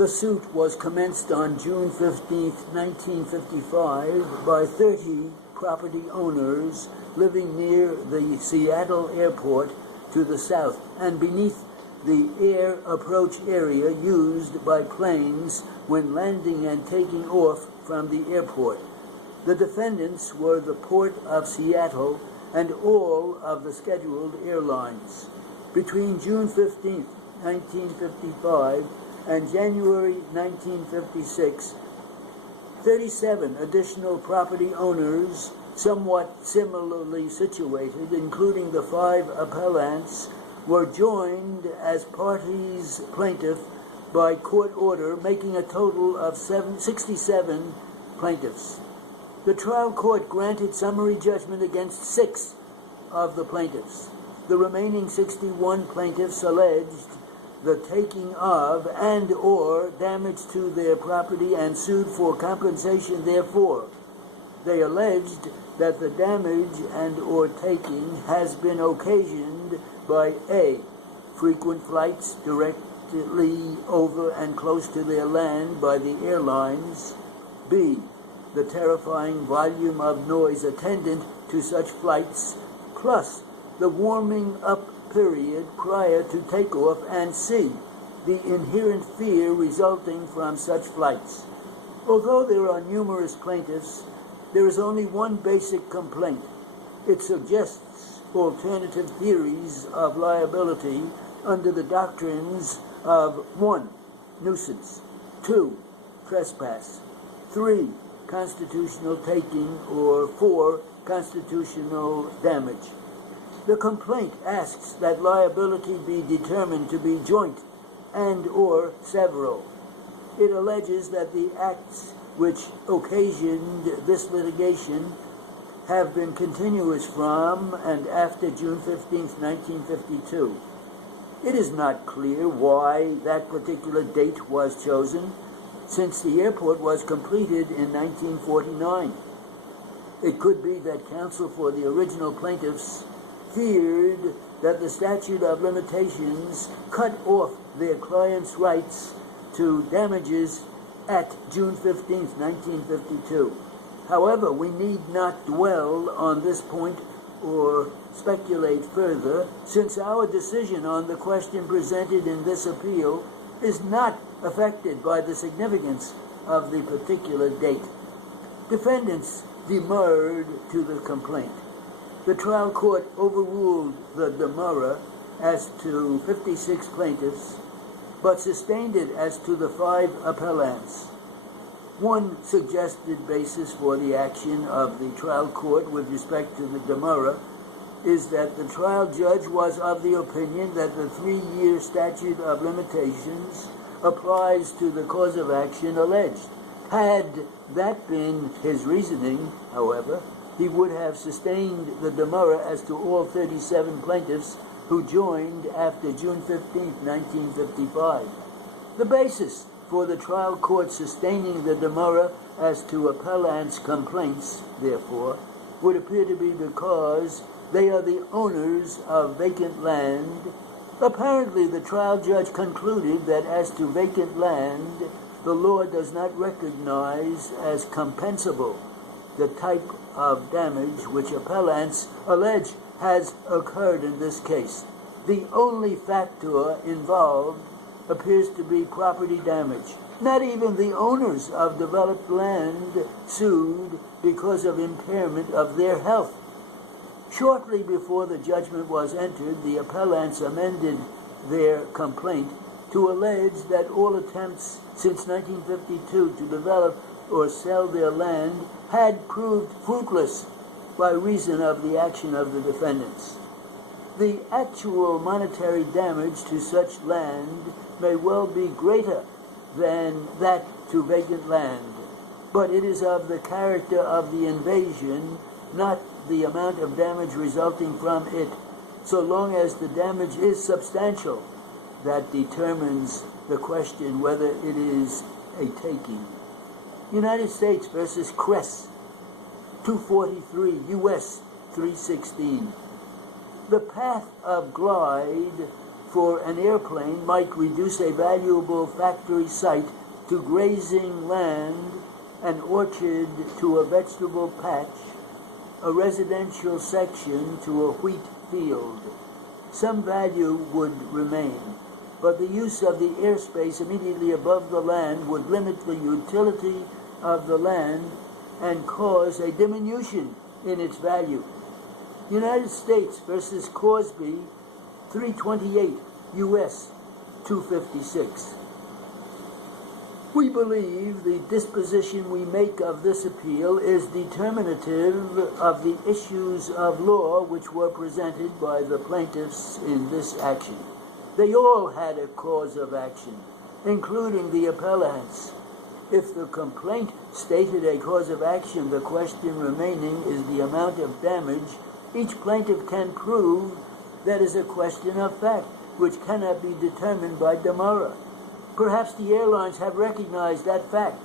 The suit was commenced on June 15, 1955, by 30 property owners living near the Seattle airport to the south and beneath the air approach area used by planes when landing and taking off from the airport. The defendants were the Port of Seattle and all of the scheduled airlines. Between June 15, 1955 and January 1956, 37 additional property owners, somewhat similarly situated, including the 5 appellants, were joined as parties plaintiff by court order, making a total of 67 plaintiffs. The trial court granted summary judgment against 6 of the plaintiffs. The remaining 61 plaintiffs alleged the taking of and or damage to their property and sued for compensation therefor. They alleged that the damage and or taking has been occasioned by A, frequent flights directly over and close to their land by the airlines, B, the terrifying volume of noise attendant to such flights, plus the warming up period prior to takeoff, and C, the inherent fear resulting from such flights. Although there are numerous plaintiffs, there is only one basic complaint. It suggests alternative theories of liability under the doctrines of 1, nuisance, 2, trespass, 3, constitutional taking, or 4, constitutional damage. The complaint asks that liability be determined to be joint and or several. It alleges that the acts which occasioned this litigation have been continuous from and after June 15, 1952. It is not clear why that particular date was chosen, since the airport was completed in 1949. It could be that counsel for the original plaintiffs feared that the statute of limitations cut off their clients' rights to damages at June 15, 1952. However, we need not dwell on this point or speculate further, since our decision on the question presented in this appeal is not affected by the significance of the particular date. Defendants demurred to the complaint. The trial court overruled the demurrer as to 56 plaintiffs, but sustained it as to the 5 appellants. One suggested basis for the action of the trial court with respect to the demurrer is that the trial judge was of the opinion that the 3-year statute of limitations applies to the cause of action alleged. Had that been his reasoning, however, he would have sustained the demurrer as to all 37 plaintiffs who joined after June 15, 1955. The basis for the trial court sustaining the demurrer as to appellants' complaints, therefore, would appear to be because they are the owners of vacant land. Apparently, the trial judge concluded that as to vacant land, the law does not recognize as compensable the type of damage which appellants allege has occurred in this case. The only factor involved appears to be property damage. Not even the owners of developed land sued because of impairment of their health. Shortly before the judgment was entered, the appellants amended their complaint to allege that all attempts since 1952 to develop or sell their land had proved fruitless by reason of the action of the defendants. The actual monetary damage to such land may well be greater than that to vacant land, but it is of the character of the invasion, not the amount of damage resulting from it, so long as the damage is substantial, that determines the question whether it is a taking. United States versus Kress, 243 U.S. 316. The path of glide for an airplane might reduce a valuable factory site to grazing land, an orchard to a vegetable patch, a residential section to a wheat field. Some value would remain, but the use of the airspace immediately above the land would limit the utility of the land and cause a diminution in its value. United States versus Cosby, 328 U.S. 256. We believe the disposition we make of this appeal is determinative of the issues of law which were presented by the plaintiffs in this action. They all had a cause of action, including the appellants. If the complaint stated a cause of action, the question remaining is the amount of damage each plaintiff can prove. That is a question of fact, which cannot be determined by demurrer. Perhaps the airlines have recognized that fact